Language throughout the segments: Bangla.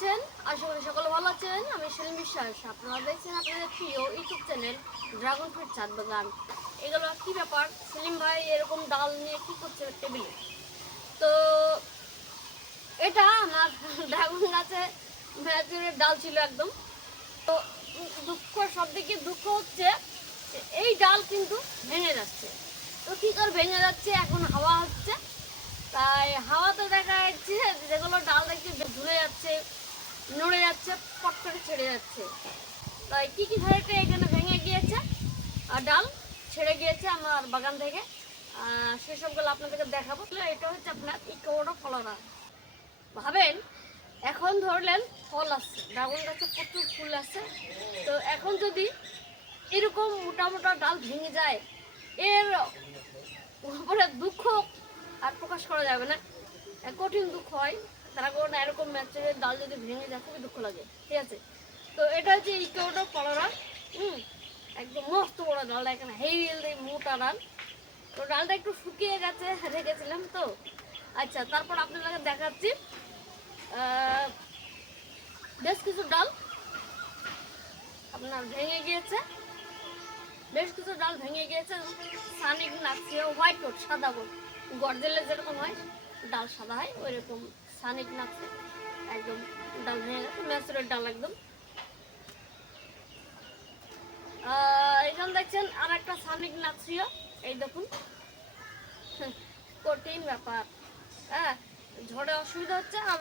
আছেন? আশা করি সকলে ভালো আছেন। আমি সেলিম বিশ্বাস। আপনারা দেখছেন আপনাদের প্রিয় ইউটিউব চ্যানেল ড্রাগন ফ্রুট ছাদ বাগান। এগুলো কী ব্যাপার? সেলিম ভাই এরকম ডাল নিয়ে কি করছে টেবিলে তো এটা আমার ড্রাগন গাছে ভ্যাচুরের ডাল ছিল একদম। তো দুঃখ, সব থেকে দুঃখ হচ্ছে এই ডাল কিন্তু ভেঙে যাচ্ছে। তো কী করে ভেঙে যাচ্ছে? এখন হাওয়া হচ্ছে। তাই হাওয়াতে দেখা যাচ্ছে যেগুলো ডাল দেখছি ঝুলে যাচ্ছে। নড়ে যাচ্ছে, পট করে ছেড়ে যাচ্ছে। তাই কি কি ভ্যারাইটি এখানে ভেঙে গিয়েছে? আর ডাল ছেড়ে গিয়েছে আমার বাগান থেকে। সেসবগুলো আপনাদেরকে দেখাবো। এটা হচ্ছে আপনার ইকোডো ফলরা ভাবেন, এখন ধরলেন ফল আসছে ড্রাগন গাছে প্রচুর ফুল আসছে তো এখন যদি এরকম মোটা মোটা ডাল ভেঙে যায়, এর উপরে দুঃখ আর প্রকাশ করা যাবে না। কঠিন দুঃখ হয়। তারা কোনো এরকম ম্যাচের ডাল যদি ভেঙে যায়, খুবই দুঃখ লাগে। ঠিক আছে? তো এটা হচ্ছে ইকোটো পলরা হুম, একদম মস্ত বড় ডালটা এখানে। হেভি হেলদি মোটা ডাল তো ডালটা একটু শুকিয়ে গেছে রেখেছিলাম তো। আচ্ছা তারপর আপনাদেরকে দেখাচ্ছি বেশ কিছু ডাল আপনার ভেঙে গিয়েছে। বেশ কিছু ডাল ভেঙে গিয়েছে। সানিক নাচছে হোয়াইট কোট সাদা কোট গর্জেলে যেরকম হয় ডাল সাদা হয় ওই রকম সানিক নাচছে একদম ডাল ভেঙে গেছে ম্যাচুরের ডাল একদম। এখানে দেখছেন আর একটা সানিক নাচছিল এই দেখুন। কঠিন ব্যাপার। হ্যাঁ ঝড়ে অসুবিধা হচ্ছে। আর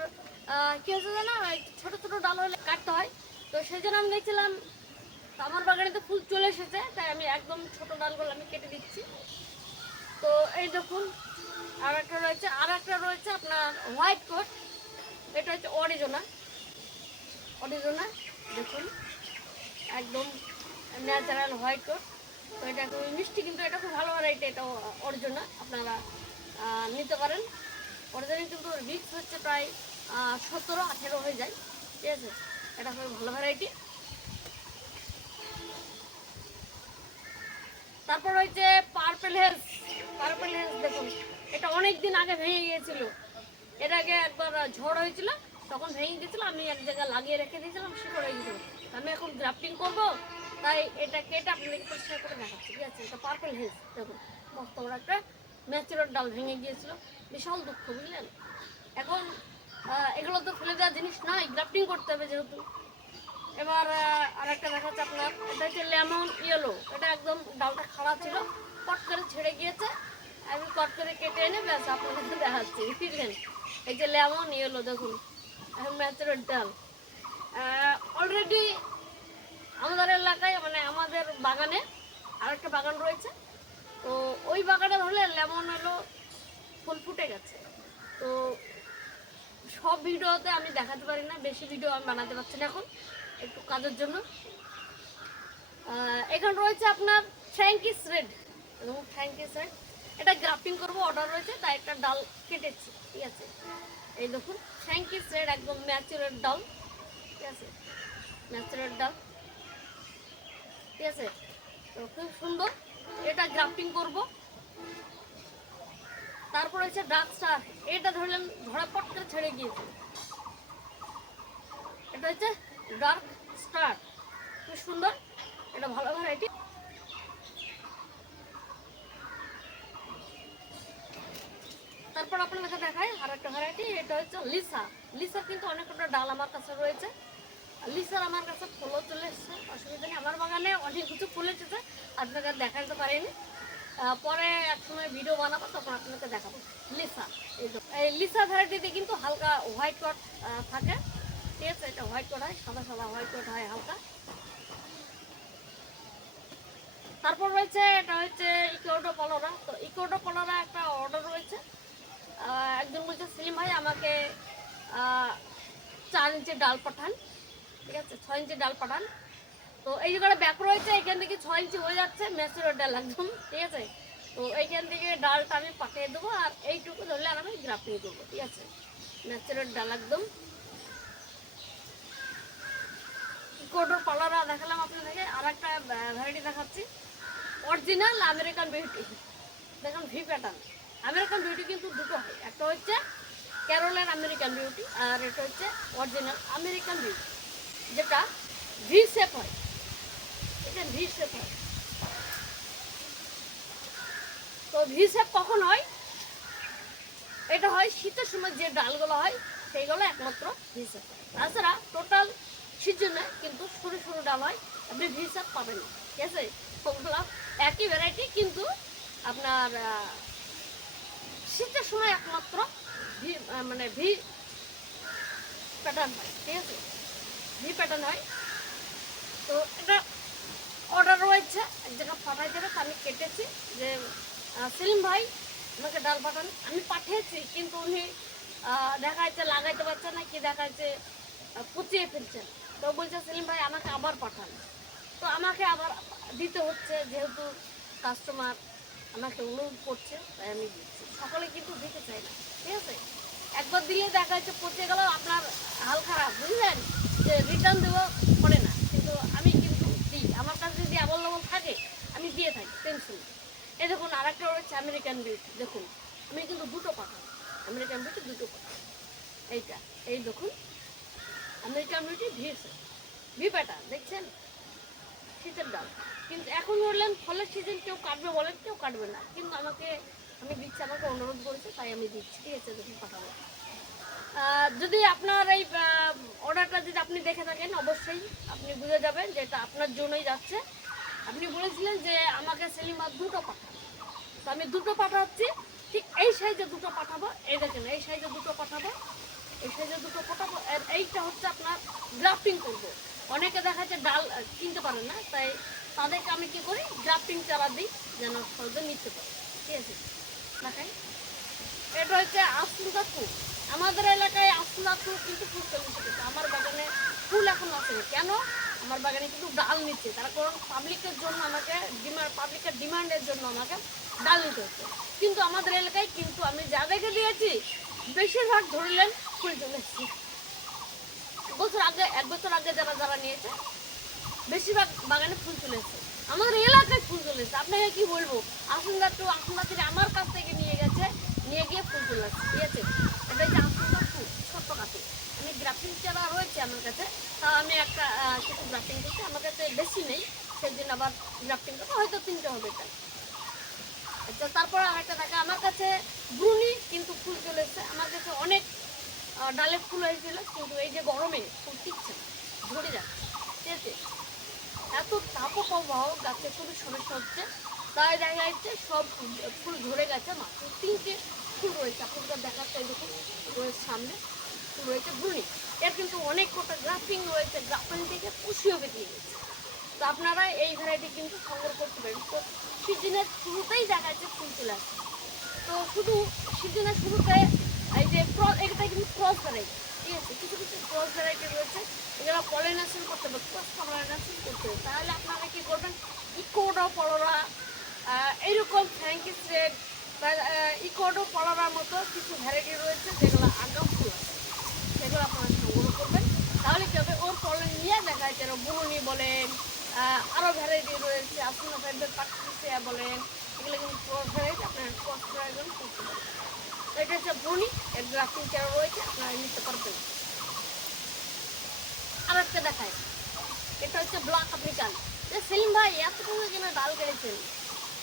কি হচ্ছে জানো? ছোট ছোট ডাল হলে কাটতে হয়। তো সেই জন্য আমি দেখছিলাম, আমার বাগানে তো ফুল চলে এসেছে, তাই আমি একদম ছোট ডালগুলো আমি কেটে দিচ্ছি। তো এই দেখুন আর একটা রয়েছে আর একটা রয়েছে আপনার হোয়াইট কোট। এটা হচ্ছে অরিজোনা অরিজোনা দেখুন। একদম ন্যাচারাল হোয়াইট কোট। তো এটা খুবই মিষ্টি, কিন্তু এটা খুব ভালো ভ্যারাইটি এটা অরিজোনা আপনারা নিতে পারেন। অরিজিনাল কিন্তু রিক্স হচ্ছে প্রায় সতেরো, আঠেরো হয়ে যায়। ঠিক আছে? এটা খুবই ভালো ভ্যারাইটি তারপর হচ্ছে পার্পেল হেলস পার্পেল হেলস অনেক দিন আগে ভেঙে গিয়েছিল। এর আগে একবার ঝড় হয়েছিল, তখন ভেঙে গেছিল আমি এক জায়গায় লাগিয়ে রেখে দিয়েছিলাম, শিকড় হয়ে গেছিল আমি এখন গ্রাফটিং করব, তাই এটা কেটে আপনাদেরকে পরিষ্কার করে দেখাচ্ছি, ঠিক আছে? এটা পার্পেল হেলস দেখুন, মস্ত বড় একটা ন্যাচুরাল ডাল ভেঙে গিয়েছিল, বিশাল দুঃখ, বুঝলেন? এখন এগুলো তো ফেলে দেওয়া জিনিস নয় গ্রাফটিং করতে হবে যেহেতু। এবার আর একটা দেখাচ্ছে আপনার, এটা হচ্ছে লেমন ইয়েলো এটা একদম ডালটা খাড়া ছিল, পট করে ছেড়ে গিয়েছে আমি কট করে কেটে এনে ব্যাস আপনাদেরকে দেখাচ্ছি, বুঝলেন? এই যে লেমন ইয়েলো দেখুন। এখন ম্যাচুরের ডাল অলরেডি আমাদের এলাকায় মানে আমাদের বাগানে আরেকটা বাগান রয়েছে। তো ওই বাগানে ধরলে লেমন হলো ফুল ফুটে গেছে। তো সব ভিডিওতে আমি দেখাতে পারি না, বেশি ভিডিও আমি বানাতে পারছি না এখন, একটু কাজের জন্য। এখানে রয়েছে আপনার থ্যাংক ফ্র্যাঙ্কিস রেড এবং ফ্র্যাঙ্কিস রেড এটা গ্রাফটিং করব অর্ডার রয়েছে, তাই একটা ডাল কেটেছি, ঠিক আছে? এই দেখুন থ্যাংক ইউ স্যার একদম ম্যাচুরের ডাল, ঠিক আছে? ন্যাচুরাল ডাল, ঠিক আছে? তো খুব সুন্দর, এটা গ্রাফটিং করব। তারপর হচ্ছে ডার্ক স্টার এটা ধরলেন ধরা পট করে ছেড়ে গিয়েছে। এটা হচ্ছে ডার্ক স্টার খুব সুন্দর, এটা ভালো ভ্যারাইটি তারপর আপনাদেরকে দেখাই আর একটা ভ্যারাইটি এটা হচ্ছে লিসা। লিসার কিন্তু অনেকটা ডাল আমার কাছে রয়েছে। লিসার আমার কাছে ফুলও চলে এসছে, অসুবিধা নেই। আমার বাগানে অনেক কিছু ফুল এসেছে আপনাকে দেখাতে পারিনি। পরে এক সময় ভিডিও বানাবো, তখন আপনাকে দেখাবো। লিসা, এই লিসা ভ্যারাইটিতে কিন্তু হালকা হোয়াইট কট থাকে। ঠিক আছে, এটা হোয়াইট কট হয়, সাদা সাদা হোয়াইট কট হয় হালকা। তারপর রয়েছে, এটা হচ্ছে ইকোটো পলোরা তো ইকোটো পলোরা একটা অর্ডার রয়েছে। একজন বলছে, সেলিম ভাই, আমাকে চার ইঞ্চি ডাল পাঠান। ঠিক আছে, ছয় ইঞ্চি ডাল পাঠান। তো এই যে জায়গাটা ব্যাক রয়েছে, এখান থেকে ছয় ইঞ্চি হয়ে যাচ্ছে ম্যাচুরের ডাল একদম, ঠিক আছে? তো এইখান থেকে ডালটা আমি পাঠিয়ে দেবো আর এইটুকু ধরলে আর আমি গ্রাফটিং করব, ঠিক আছে? ন্যাচুরাল ডাল একদম। কোটোর পালারা দেখালাম আপনাদেরকে আর একটা ভ্যারাইটি দেখাচ্ছি। Original American beauty. দেখুন, ভি প্যাটার্ন। আমেরিকান বিউটি কিন্তু দুটো হয়। একটা হচ্ছে ক্যারোলের আমেরিকান বিউটি আর এটা হচ্ছে অরিজিনাল আমেরিকান বিউটি যেটা ভি শেপ হয়। এটা ভি শেপ হয়। তো ভি শেপ কখন হয়? এটা হয় শীতের সময় যে ডালগুলো হয়, সেইগুলো একমাত্র ভি শেপ হয়। তাছাড়া টোটাল সিজনে কিন্তু সরু সরু ডাল হয়, আপনি ভি শেপ পাবেন না। ঠিক আছে? একই ভ্যারাইটি কিন্তু আপনার শীতের সময় একমাত্র ভি মানে ভি প্যাটার্ন হয়, ঠিক আছে? ভি প্যাটার্ন হয়। তো এটা অর্ডার রয়েছে, এক জায়গায় পাঠাই দেবে আমি কেটেছি যে সেলিম ভাই আমাকে ডাল পাঠান। আমি পাঠিয়েছি, কিন্তু উনি দেখা যাচ্ছে লাগাইতে পারছে না, কি দেখা যাচ্ছে পচিয়ে ফেলছেন তো বলছে, সেলিম ভাই আমাকে আবার পাঠান। তো আমাকে আবার দিতে হচ্ছে, যেহেতু কাস্টমার আমাকে অনুরোধ করছে, তাই আমি দিচ্ছি। সকলে কিন্তু দিতে চাই না, ঠিক আছে? একবার দিলে দেখা যাচ্ছে পচে গেল, আপনার হাল খারাপ, বুঝলেন? যে রিটার্ন দেবো, করে না। কিন্তু আমি কিন্তু দিই। আমার কাছে যদি অ্যাভেলেবল থাকে, আমি দিয়ে থাকি টেনশন এই দেখুন, আরেকটা রয়েছে আমেরিকান বিউটি দেখুন। আমি কিন্তু দুটো পাঠাবো। আমেরিকান বিউটি দুটো পাঠাবো। এইটা, এই দেখুন। American beauty V V pattern দেখছেন? শীতের ডাল কিন্তু এখন বললেন, ফলের সিজন কেউ কাটবে বলেন, কেউ কাটবে না। কিন্তু আমাকে, আমি দিচ্ছি, আমাকে অনুরোধ করেছে, তাই আমি দিচ্ছি। ঠিক আছে, দেখুন পাঠাবো যদি আপনার এই অর্ডারটা যদি আপনি দেখে থাকেন, অবশ্যই আপনি বুঝে যাবেন যে এটা আপনার জন্যই যাচ্ছে। আপনি বলেছিলেন যে আমাকে সেলিম দুটো পাঠান। তো আমি দুটো পাঠাচ্ছি। ঠিক এই সাইজে দুটো পাঠাবো। এই দেখেন, এই সাইজে দুটো পাঠাবো। এই সাইজে দুটো পাঠাবো। আর এইটা হচ্ছে আপনার গ্রাফটিং করব। অনেকে দেখা যাচ্ছে ডাল কিনতে পারেন না, তাই তাদেরকে আমি কি করি, গ্রাফটিং চারা দিই, যেন সহজে নিতে পারে। ঠিক আছে? দেখাই। এটা হচ্ছে আফসুদা ফুল। আমাদের এলাকায় আফসুদা ফুল কিন্তু ফুল চলে আমার বাগানে ফুল এখন আসেনি কেন? আমার বাগানে কিন্তু ডাল নিচ্ছে। তার কারণ পাবলিকের জন্য আমাকে ডিমান্ড পাবলিকের ডিমান্ডের জন্য আমাকে ডাল নিতে হচ্ছে। কিন্তু আমাদের এলাকায় কিন্তু আমি যাদেরকে দিয়েছি, বেশিরভাগ ধরলেন ফুল চলে এসেছে। বছর আগে, এক বছর আগে যারা যারা নিয়েছে, বেশিরভাগ বাগানে ফুল চলে এসেছে আমাদের এলাকায় ফুল চলে এসেছে আপনাকে কি বলব? আসুন একটু আসুন থেকে আমার কাছ থেকে নিয়ে গেছে, নিয়ে গিয়ে ফুল চলে আসছে, ঠিক আছে? এটা হচ্ছে আসুনটা ফুল ছোট্ট কাছে আমি গ্রাফিং চারা রয়েছে আমার কাছে তা আমি একটা কিছু গ্রাফিং করছি। আমার কাছে বেশি নেই সেদিন আবার গ্রাফটিং করতে হয়তো তিনটে হবে এটা। আচ্ছা তারপর আরেকটা থাকে আমার কাছে ব্রুনি কিন্তু ফুল চলে এসেছে আমার কাছে অনেক আহ, ডালে ফুল হয়েছিল কিন্তু এই যে গরমে ফুল টিকছে না ঝরে যাচ্ছে। আছে? এত তাপপ্রবাহ গাছে খুবই সমস্যা হচ্ছে। তাই দেখা যাচ্ছে সব ফুল ঝরে গেছে মাত্র তিনটে ফুল রয়েছে। আপনাদের দেখাচ্ছে দেখুন রয়েছে সামনে ফুল রয়েছে ব্রুনি এর কিন্তু অনেক কটা গ্রাফিং রয়েছে গ্রাফিং থেকে কুশিও বেরিয়ে গেছে। তো আপনারা এই ভ্যারাইটি কিন্তু সংগ্রহ করতে পারেন। তো সিজনের শুরুতেই দেখা যাচ্ছে ফুল চলে আসে তো শুধু সিজনের শুরুতে এই যে এটা কিন্তু ক্রস ভ্যারাইটি ঠিক আছে? কিছু কিছু ক্রস ভ্যারাইটি রয়েছে। এগুলো পলিনেশন করতে হবে ক্রস পলিনেশন করতে হবে। তাহলে আপনারা কি করবেন? ইকোডো পলোরা এইরকম ফ্র্যাঙ্কিস রেড বা ইকোডো পলোরার মতো কিছু ভ্যারাইটি রয়েছে যেগুলো আগাম সেগুলো আপনারা করবেন। তাহলে কি হবে? ওর পলন নিয়ে দেখা যাচ্ছে বুনুনি বলেন আহ, আরও ভ্যারাইটি রয়েছে আসুন ফেডবেল পাট্রিসিয়া বলেন এগুলো কিন্তু এটা হচ্ছে রয়েছে আর একটা এটা হচ্ছে ব্ল্যাক যে ভাই ডাল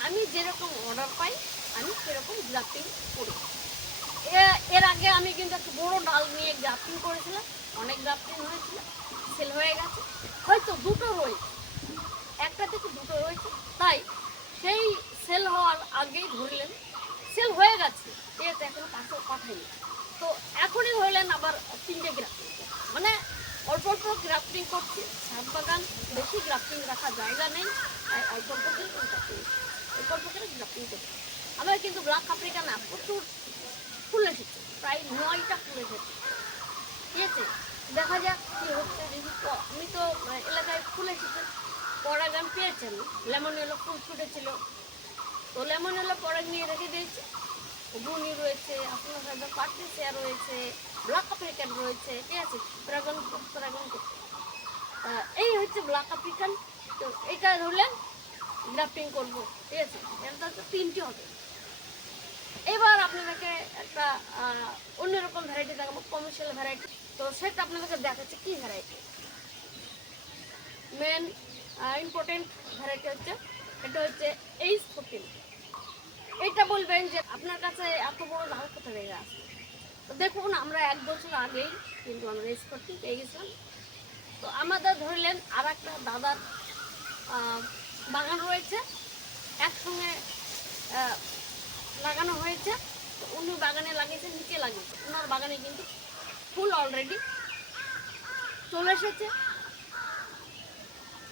আমি যেরকম অর্ডার পাই, আমি সেরকম গ্রাফটিং করি। এর আগে আমি কিন্তু একটা বড় ডাল নিয়ে গ্রাফটিং করেছিলাম। অনেক গ্রাফটিং হয়েছিল, সেল হয়ে গেছে। হয়তো দুটো রয়েছে। একটা থেকে দুটো রয়েছে। তাই সেই সেল হওয়ার আগেই ধরলেন। সেল হয়ে গেছে। আছে, এখন পাশে পাঠাইনি তো এখনই ধরলেন আবার তিনটে গ্রাফটিং মানে অল্প অল্প গ্রাফটিং করছি। ছাদ বাগান, বেশি গ্রাফটিং রাখার জায়গা নেই। অল্প অল্প করে গ্রাফটিং অল্প অল্প করে গ্রাফটিং করছি। আমার কিন্তু ব্ল্যাক আফ্রিকা না, প্রচুর ফুল এসেছে। প্রায় নয়টা ফুল এসেছে। ঠিক আছে, দেখা যাক কি হচ্ছে। যদি আমি তো এলাকায় ফুল এসেছে পরাগান পেয়েছি আমি। লেমন এলো ফুল ফুটেছিল। তো লেমন এলো পরাগ নিয়ে রেখে দিয়েছি। বুনি রয়েছে, আপনার সাথে পার্টিসিয়া রয়েছে, ব্ল্যাক আফ্রিকান রয়েছে, ঠিক আছে? ড্রাগন ড্রাগন এই হচ্ছে ব্ল্যাক আফ্রিকান তো এটা ধরলেন গ্রাফটিং করব, ঠিক আছে? এটা তো তিনটে হবে। এবার আপনাদেরকে একটা অন্যরকম ভ্যারাইটি দেখাবো কমার্শিয়াল ভ্যারাইটি তো সেটা আপনাদেরকে দেখাচ্ছে কি ভ্যারাইটি মেন ইম্পর্টেন্ট ভ্যারাইটি হচ্ছে, এটা হচ্ছে এইচ ফোরটিন। এটা বলবেন যে আপনার কাছে এত বড় ডাল কোথা থেকে আসে দেখুন, আমরা এক বছর আগেই কিন্তু আমরা ফোরটিন পেয়ে গেছিলাম। তো আমাদের ধরলেন আর একটা দাদার বাগান রয়েছে একসঙ্গে লাগানো হয়েছে। তো উনি বাগানে লাগিয়েছে, নিচে লাগিয়েছে। ওনার বাগানে কিন্তু ফুল অলরেডি চলে এসেছে।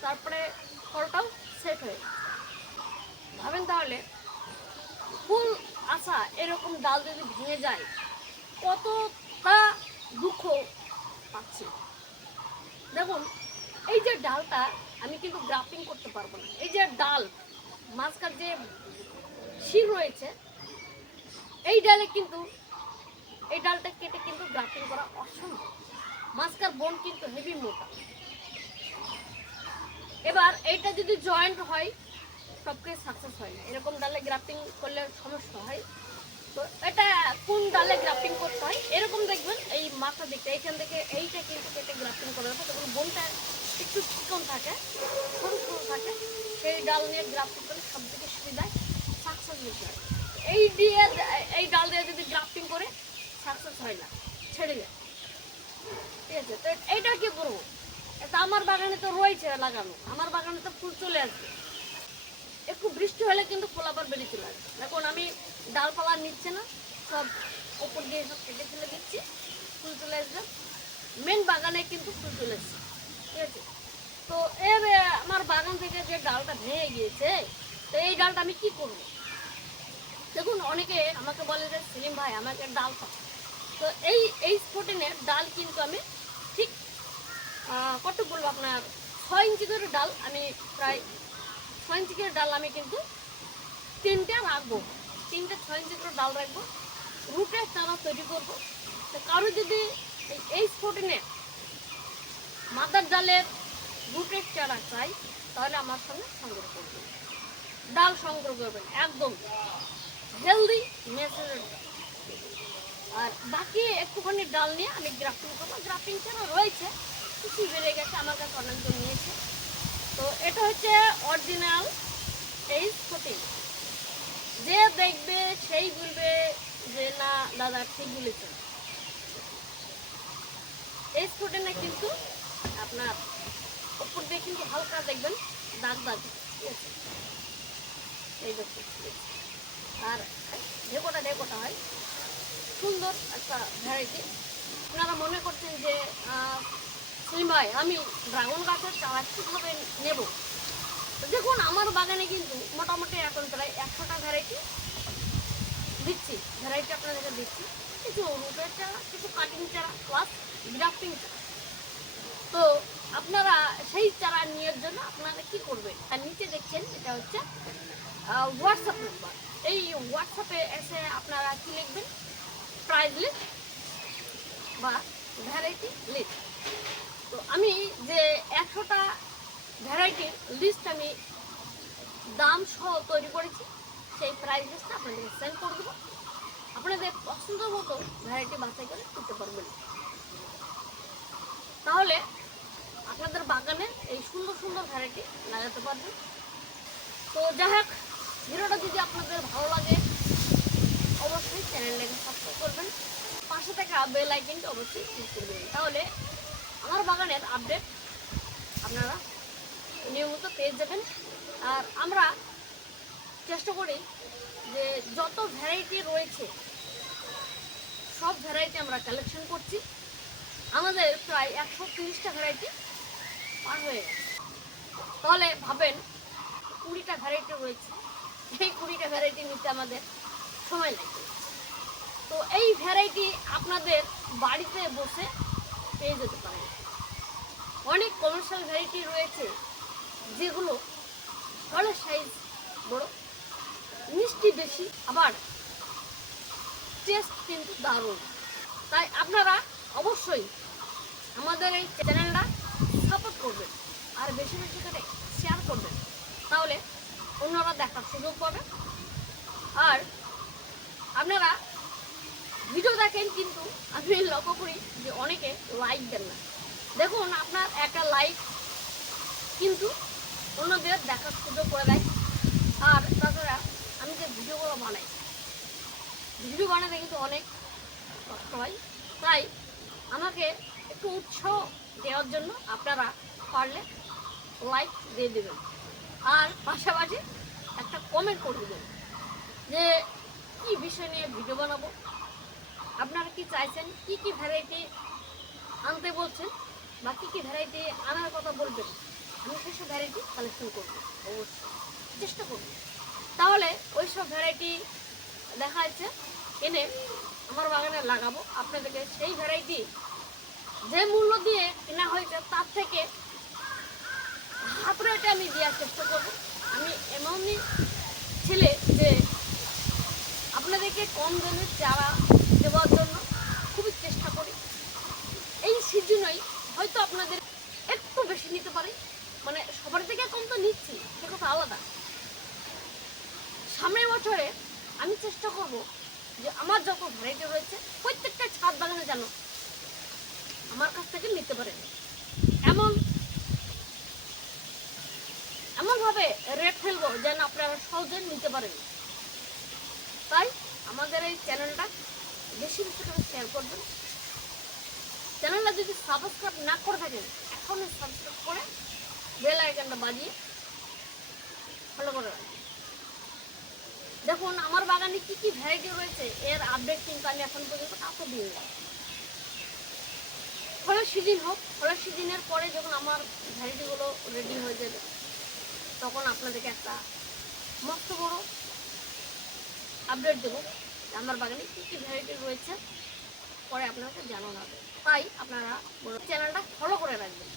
তারপরে ফলটাও সেট হয়ে। ভাবেন তাহলে ফুল আসা এরকম ডাল যদি ভেঙে যায়, কতটা দুঃখ পাচ্ছি? দেখুন, এই যে ডালটা আমি কিন্তু গ্রাফটিং করতে পারব না। এই যে ডাল, মাঝখান যে শির রয়েছে, এই ডালে কিন্তু, এই ডালটা কেটে কিন্তু গ্রাফটিং করা অসম্ভব। মাঝখার বোন কিন্তু হেভি মোটা। এবার এইটা যদি জয়েন্ট হয় সবকে সাকসেস হয় না। এরকম ডালে গ্রাফটিং করলে সমস্যা হয়। তো এটা কোন ডালে গ্রাফটিং করতে হয়, এরকম দেখবেন এই মাথা দিকটা, এইখান থেকে এইটা কিন্তু কেটে গ্রাফটিং করা যাবে তখন বোনটা একটু চিকন থাকে সরু সরু থাকে, সেই ডাল নিয়ে গ্রাফটিং করলে সব থেকে সুবিধায় সাকসেস বেশি হয়। এই দিয়ে, এই ডাল দিয়ে যদি গ্রাফটিং করে সাকসেস হয় না, ছেড়ে যায় ঠিক আছে, তো এইটা কি করব? এটা আমার বাগানে তো রয়েছে লাগানো। আমার বাগানে তো ফুল চলে আসবে। একটু বৃষ্টি হলে কিন্তু ফুল আবার বেরিয়ে চলে আসবে এখন আমি ডালপালা নিচ্ছে না, সব ওপর দিয়ে সব কেটে ফেলে দিচ্ছি, ফুল চলে আসবে মেন বাগানে কিন্তু ফুল চলে আসছে ঠিক আছে? তো এর আমার বাগান থেকে যে ডালটা ভেঙে গিয়েছে, তো এই ডালটা আমি কি করব? দেখুন, অনেকে আমাকে বলে যে, সেলিম ভাই, আমাকে ডাল পাও তো এই এই স্পোর্টিনের ডাল কিন্তু আমি ঠিক কত বলব আপনার, ছয় ইঞ্চি করে ডাল আমি প্রায় ছয় ইঞ্চি করে ডাল আমি কিন্তু তিনটে রাখব তিনটে ছয় ইঞ্চি করে ডাল রাখব। রুটের চারা তৈরি করব। তো কারও যদি এই- স্পোর্টিনে মাদার ডালের রুটের চারা চাই, তাহলে আমার সঙ্গে সংগ্রহ করবেন ডাল সংগ্রহ করবেন একদম হেলদি ন্যাচারাল আর বাকি একটুখানি ডাল নিয়ে আমি গ্রাফটিং করব। গ্রাফটিং ছাড়া রয়েছে কিছু বেড়ে গেছে, আমার কাছে অনেকজন নিয়েছে। তো এটা হচ্ছে অরিজিনাল এই ফোর্টিন যে দেখবে সেই বলবে যে, না, দাদা, ঠিক বলেছেন এই ফোর্টিনে কিন্তু আপনার উপর দিয়ে কিন্তু হালকা দেখবেন দাগ দাগ, ঠিক এই আর ঢেকোটা ঢেকোটা হয়। সুন্দর একটা ভ্যারাইটি আপনারা মনে করছেন যে আহ, ভাই আমি ড্রাগন গাছের চারা কীভাবে নেব? দেখুন আমার বাগানে কিন্তু মোটামুটি এখন প্রায় একশোটা ভ্যারাইটি দিচ্ছি। ভ্যারাইটি আপনাদেরকে দিচ্ছি। কিছু রুটের চারা কিছু কাটিং চারা প্লাস গ্রাফটিং চারা। তো আপনারা সেই চারা নেওয়ার জন্য আপনারা কি করবেন? আর নিচে দেখছেন এটা হচ্ছে হোয়াটসঅ্যাপ নাম্বার এই হোয়াটসঅ্যাপে এসে আপনারা কি লিখবেন? প্রাইস লিস্ট বা ভ্যারাইটি লিস্ট তো আমি যে একশোটা ভ্যারাইটির লিস্ট আমি দাম সহ তৈরি করেছি, সেই প্রাইস লিস্টটা আপনাদেরকে সেন্ড করে দেবো। আপনাদের পছন্দ মতো ভ্যারাইটি বাছাই করে দিতে পারবেন। তাহলে আপনাদের বাগানে এই সুন্দর সুন্দর ভ্যারাইটি লাগাতে পারবেন। তো যাই হোক, ভিডিওটা যদি আপনাদের ভালো লাগে, অবশ্যই চ্যানেলটাকে সাবস্ক্রাইব করবেন। পাশে থাকা বেল আইকনটি অবশ্যই ক্লিক করবেন তাহলে আমার বাগানের আপডেট আপনারা নিয়মিত পেয়ে যাবেন। আর আমরা চেষ্টা করি যে যত ভ্যারাইটি রয়েছে, সব ভ্যারাইটি আমরা কালেকশন করছি। আমাদের প্রায় একশো তিরিশটা ভ্যারাইটি পার হয়ে গেছে। তাহলে ভাবেন কুড়িটা ভ্যারাইটি রয়েছে এই কুড়িটা ভ্যারাইটি নিতে আমাদের সময় লাগে। তো এই ভ্যারাইটি আপনাদের বাড়িতে বসে পেয়ে যেতে পারেন অনেক কমার্শিয়াল ভ্যারাইটি রয়েছে, যেগুলো ফলের সাইজ বড়, মিষ্টি বেশি, আবার টেস্ট কিন্তু দারুণ। তাই আপনারা অবশ্যই আমাদের এই চ্যানেলটা সাপোর্ট করবেন, আর বেশি বেশি করে শেয়ার করবেন। তাহলে অন্যরা দেখার সুযোগ পাবে। আর আপনারা ভিডিও দেখেন কিন্তু আমি লক্ষ্য করি যে অনেকে লাইক দেন না। দেখুন, আপনার একটা লাইক কিন্তু অন্যদের দেখার সুযোগ করে দেয়। আর তাছাড়া আমি যে ভিডিওগুলো বানাই, ভিডিও বানাতে কিন্তু অনেক কষ্ট হয়। তাই আমাকে একটু উৎসাহ দেওয়ার জন্য আপনারা পারলে লাইক দিয়ে দেবেন। আর পাশাপাশি একটা কমেন্ট করে দেবেন যে কি বিষয় নিয়ে ভিডিও বানাবো? আপনারা কি চাইছেন? কি কি ভ্যারাইটি আনতে বলছেন? বা কী কী ভ্যারাইটি আনার কথা বলবেন? আমি সেসব ভ্যারাইটি কালেকশন করব। অবশ্যই। চেষ্টা করব। তাহলে ওই সব ভ্যারাইটি দেখা যাচ্ছে। এনে আমার বাগানে লাগাবো। আপনাদেরকে সেই ভ্যারাইটি যে মূল্য দিয়ে কেনা হয়েছে, তার থেকে হাফ রেটে আমি দেওয়ার চেষ্টা করব। আমি এমনই ছেলে যে আপনাদেরকে কম দামে চারা দেওয়ার জন্য খুবই চেষ্টা করি। এই সিজনই হয়তো আপনাদের একটু বেশি নিতে পারি। মানে সবার থেকে কম তো নিচ্ছি, সে কথা আলাদা। সামনের বছরে আমি চেষ্টা করব যে আমার যত ভ্যারাইটি রয়েছে প্রত্যেকটা ছাদ বাগানে যেন আমার কাছ থেকে নিতে পারেন এমন, এমনভাবে রেট ফেলব যেন আপনারা সহজে নিতে পারেন। তাই আমাদের এই চ্যানেলটা বেশি বেশি করে শেয়ার করবেন। চ্যানেলটা যদি সাবস্ক্রাইব না করে থাকেন, এখনই সাবস্ক্রাইব করে বেল আইকনটা বাজিয়ে ফলো করে দেখুন, আমার বাগানে কি কি ভ্যারাইটি রয়েছে, এর আপডেট কিন্তু আমি এখন পর্যন্ত কাউকে দিয়ে ফলের সিজন হোক ফলের সিজনের পরে যখন আমার ভ্যারাইটিগুলো রেডি হয়ে যাবে, তখন আপনাদেরকে একটা মস্ত বড় আপডেট দেবো। আমার বাগানে কী কী ভ্যারাইটি রয়েছে পরে আপনাকে জানানো হবে। তাই আপনারা চ্যানেলটা ফলো করে রাখবেন।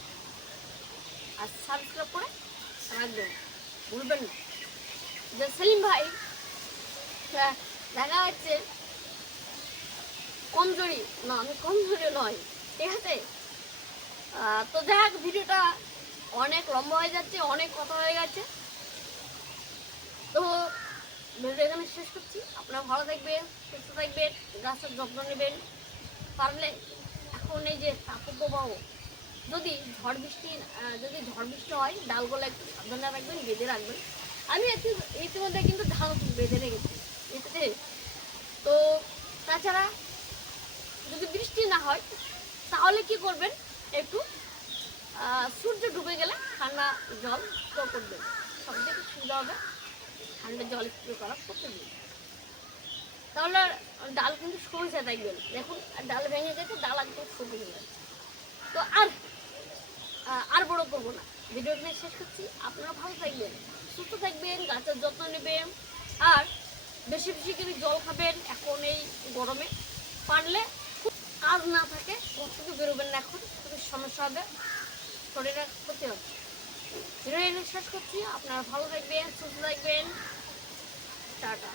আর সাবস্ক্রাইব করে রাখবেন। ভুলবেন না। যে সেলিম ভাই আহ, দেখা যাচ্ছে কমজোরি না আমি কমজোরি নয় ঠিক আছে? তো হোক ভিডিওটা অনেক লম্বা হয়ে যাচ্ছে অনেক কথা হয়ে গেছে। তো ভিডিও এখানে শেষ করছি। আপনারা ভালো থাকবেন, সুস্থ থাকবেন, গাছের যত্ন নেবেন। পারলে এখন এই যে তাপপ্রবাহ, যদি ঝড় বৃষ্টি যদি ঝড় বৃষ্টি হয়, ডালগুলো একটু সাবধানে রাখবেন, বেঁধে রাখবেন। আমি ইতিমধ্যে কিন্তু ধান বেঁধে রেখেছি তো তাছাড়া যদি বৃষ্টি না হয়, তাহলে কি করবেন? একটু সূর্য ডুবে গেলে ঠান্ডা জল স্প্রে করবেন সব থেকে সুবিধা হবে। ঠান্ডা জল স্প্রে করা করতে তাহলে ডাল কিন্তু সরষে দেখুন ডাল ভেঙে গেছে, ডাল একদম সবুজ হয়ে তো আর আর বড় করব না। ভিডিও শেষ করছি। আপনারা ভালো থাকবেন, সুস্থ থাকবেন, গাছের যত্ন নেবেন, আর বেশি বেশি করে জল খাবেন এখন এই গরমে। পারলে খুব কাজ না থাকে, ঘর থেকে বেরোবেন না এখন, খুবই সমস্যা হবে। শরীরের ক্ষতি হবে। ভিডিও শেষ করছি আপনারা ভালো থাকবেন সুস্থ থাকবেন। টাটা।